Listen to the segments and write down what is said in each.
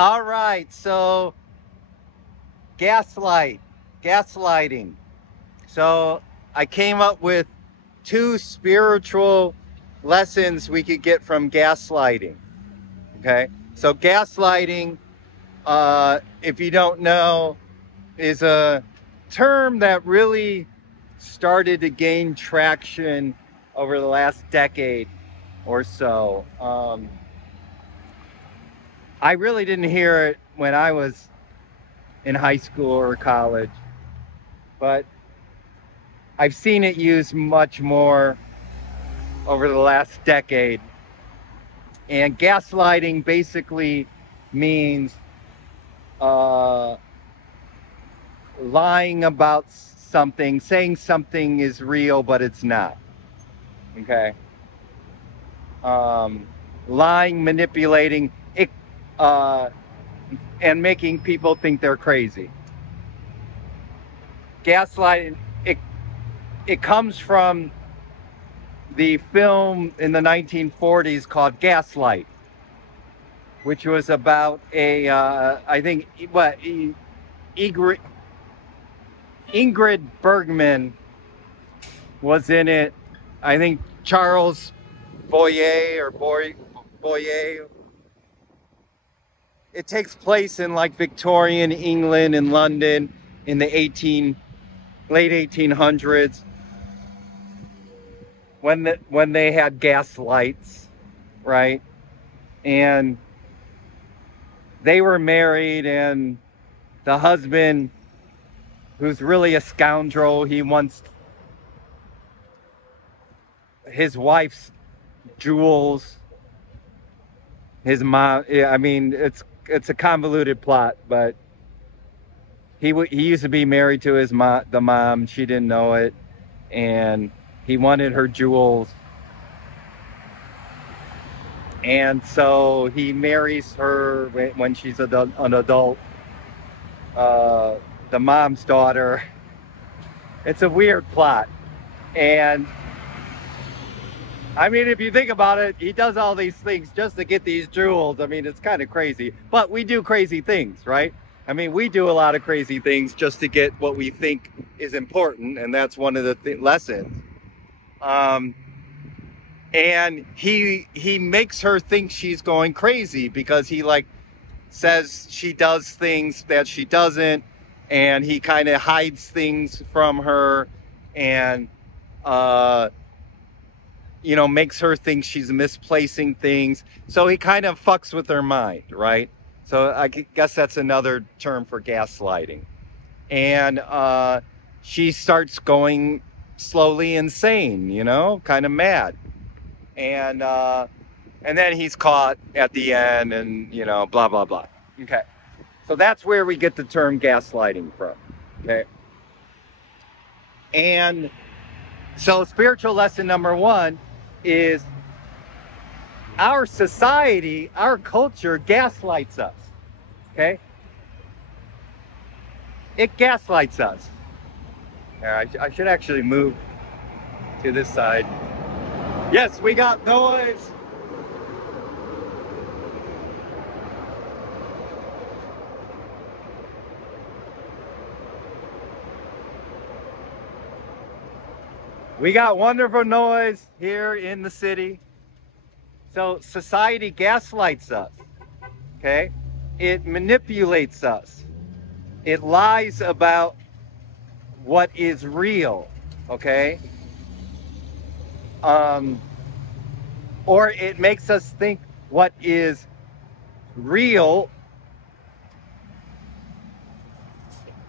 All right, so gaslighting. So I came up with 2 spiritual lessons we could get from gaslighting. Okay, so gaslighting, if you don't know, is a term that really started to gain traction over the last decade or so. I really didn't hear it when I was in high school or college, but I've seen it used much more over the last decade. And gaslighting basically means lying about something, saying something is real, but it's not. Okay? Lying, manipulating, and making people think they're crazy. Gaslighting, it comes from the film in the 1940s called Gaslight, which was about I think, Ingrid Bergman was in it. I think Charles Boyer. It takes place in like Victorian England and London in the late 1800s when they had gas lights, right? And they were married, and the husband, who's really a scoundrel, he wants his wife's jewels, his mom. I mean, it's a convoluted plot, but he used to be married to the mom. She didn't know it, and he wanted her jewels. And so he marries her when she's an adult, the mom's daughter. It's a weird plot. And I mean, if you think about it, he does all these things just to get these jewels. I mean, it's kind of crazy. But we do crazy things, right? I mean, we do a lot of crazy things just to get what we think is important. And that's one of the lessons. And he makes her think she's going crazy because he says she does things that she doesn't, and he kind of hides things from her, and makes her think she's misplacing things. So he kind of fucks with her mind, right? So I guess that's another term for gaslighting. And she starts going slowly insane, kind of mad. And then he's caught at the end, and blah blah blah. Okay, so that's where we get the term gaslighting from. Okay, and so spiritual lesson number 1 is our society, our culture gaslights us. Okay, it gaslights us. I should actually move to this side. Yes, we got noise. We got wonderful noise here in the city. So society gaslights us, okay? It manipulates us. It lies about what is real, okay? Or it makes us think what is real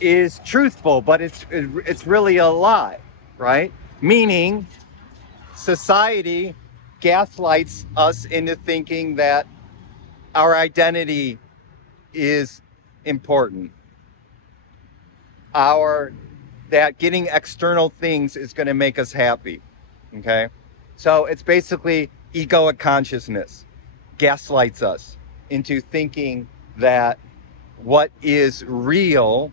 is truthful, but it's really a lie, right? Meaning, society gaslights us into thinking that our identity is important. That getting external things is going to make us happy, okay? So it's basically egoic consciousness gaslights us into thinking that what is real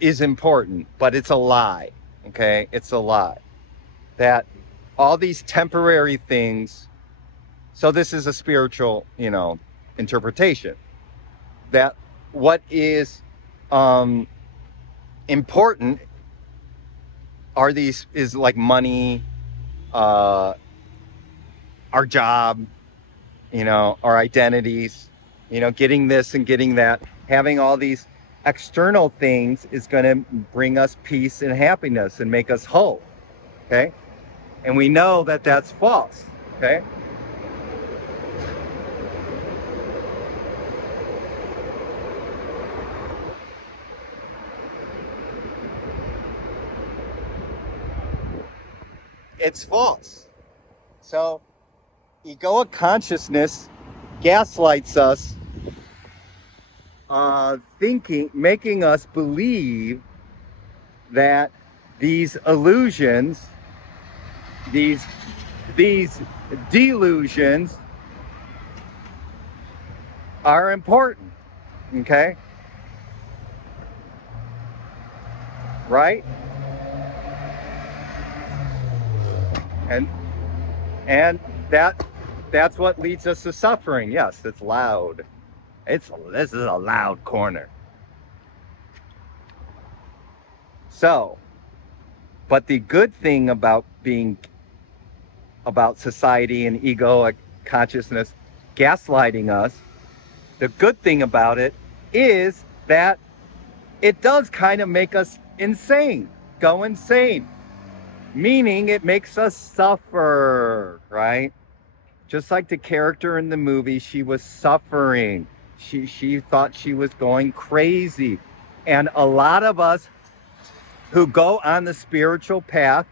is important, but it's a lie, okay? It's a lie. That all these temporary things, So this is a spiritual, interpretation. That what is important is like money, our job, our identities, getting this and getting that, having all these external things is going to bring us peace and happiness and make us whole. Okay. And we know that that's false. Okay. It's false. So egoic consciousness gaslights us, making us believe that these illusions, these delusions are important. Okay? Right? And that's what leads us to suffering. Yes, it's loud. This is a loud corner. So, but the good thing about society and egoic consciousness gaslighting us, the good thing about it is that it does kind of make us insane, go insane. Meaning it makes us suffer, right? Just like the character in the movie, she was suffering. She thought she was going crazy. And a lot of us who go on the spiritual path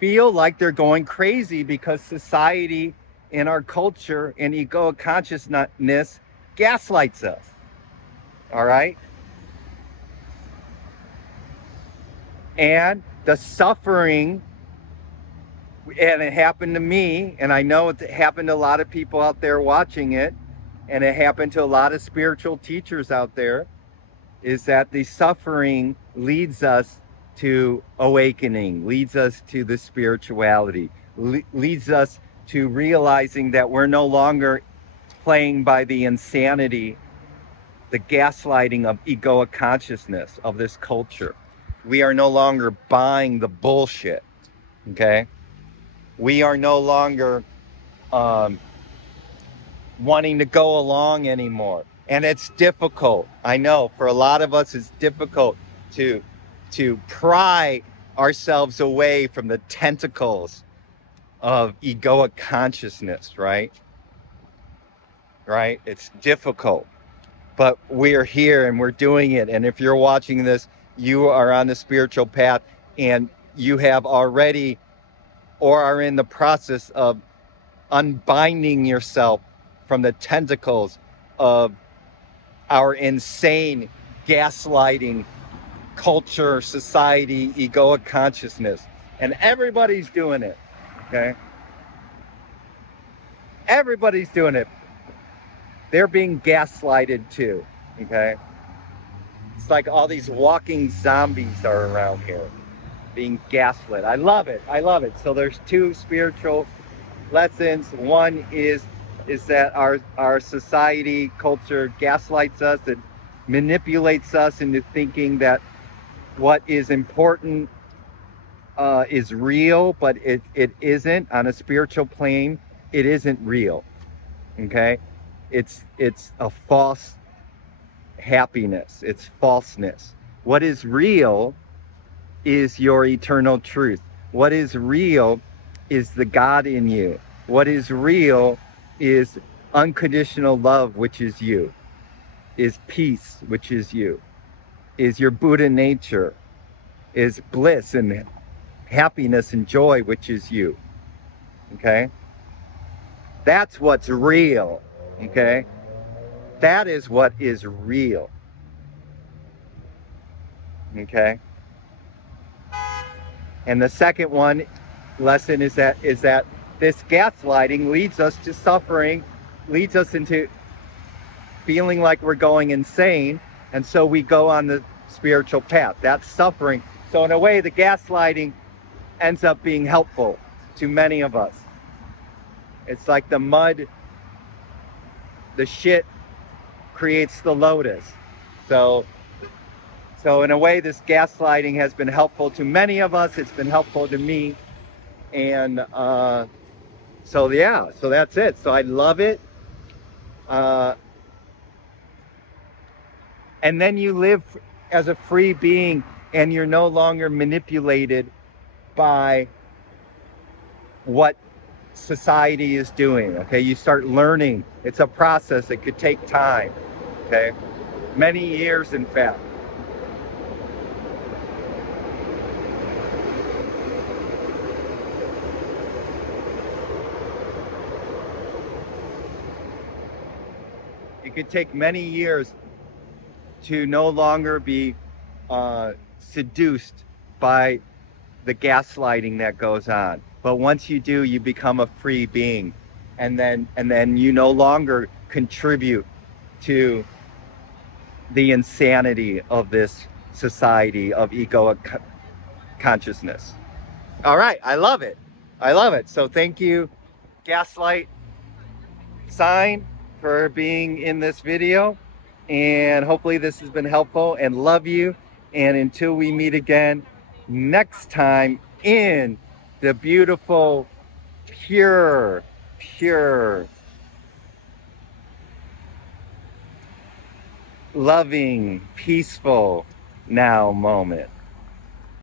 feel like they're going crazy because society and our culture and egoic consciousness gaslights us. All right? And the suffering, and it happened to me, and I know it happened to a lot of people out there watching it, and it happened to a lot of spiritual teachers out there, is that the suffering leads us to awakening, leads us to the spirituality, leads us to realizing that we're no longer playing by the insanity, the gaslighting of egoic consciousness of this culture. We are no longer buying the bullshit, okay? We are no longer wanting to go along anymore. And it's difficult. I know for a lot of us, it's difficult to pry ourselves away from the tentacles of egoic consciousness, right? Right? It's difficult. But we're here and we're doing it. And if you're watching this, you are on the spiritual path and you have already or are in the process of unbinding yourself from the tentacles of our insane gaslighting culture, society, egoic consciousness. And everybody's doing it, okay? Everybody's doing it. They're being gaslighted too, okay? It's like all these walking zombies are around here being gaslit. I love it. I love it. So there's two spiritual lessons. One is that our society, culture gaslights us and manipulates us into thinking that what is important is real, but it isn't. On a spiritual plane, it isn't real. Okay? It's a false happiness. It's falseness. What is real is your eternal truth. What is real is the God in you. What is real is unconditional love, which is you, is peace, which is you, is your Buddha nature, is bliss and happiness and joy, which is you. Okay? That's what's real. Okay? That is what is real. Okay? And the second lesson is that this gaslighting leads us to suffering, leads us into feeling like we're going insane, and so we go on the spiritual path. That's suffering. So in a way, the gaslighting ends up being helpful to many of us. It's like the mud, the shit creates the lotus. So in a way, this gaslighting has been helpful to many of us. It's been helpful to me. And so yeah, so that's it. So I love it. And then you live as a free being, and you're no longer manipulated by what society is doing. Okay, you start learning. It's a process. It could take time. Okay, many years, in fact. It could take many years to no longer be seduced by the gaslighting that goes on. But once you do, you become a free being, and then you no longer contribute to the insanity of this society of egoic consciousness. All right, I love it. I love it. So thank you, Gaslight Sign, for being in this video. And hopefully this has been helpful, and love you. And until we meet again next time in the beautiful, pure, loving, peaceful now moment.